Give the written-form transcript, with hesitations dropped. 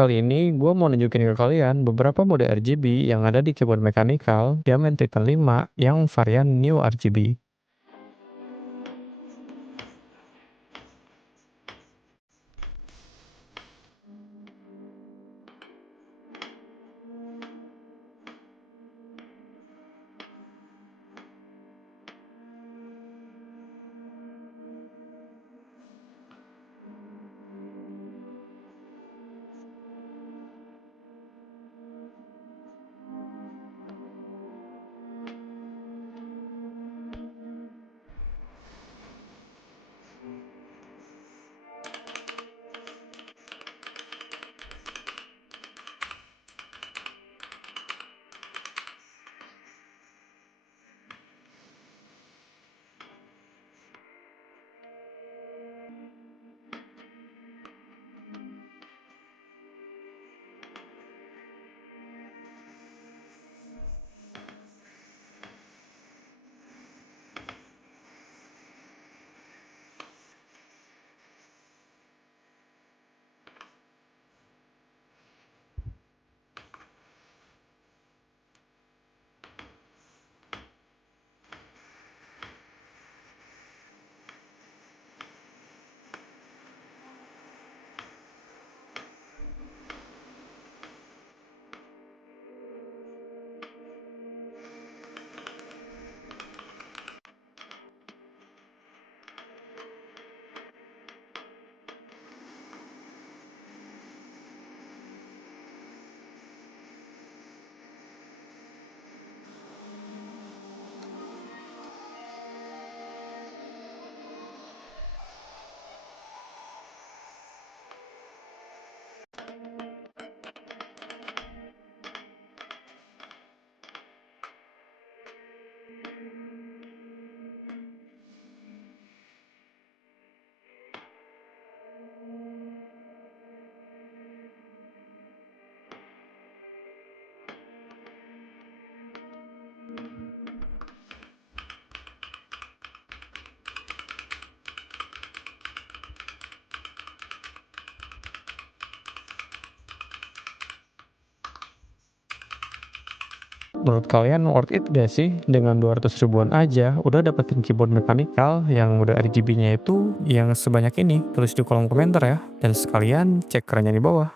Kali ini gue mau nunjukin ke kalian beberapa mode RGB yang ada di keyboard mechanical Diamond Titan 5 yang varian New RGB. Menurut kalian worth it gak sih dengan 200 ribuan aja udah dapetin keyboard mechanical yang udah RGB-nya itu yang sebanyak ini? Tulis di kolom komentar ya. Dan sekalian cek kerannya di bawah.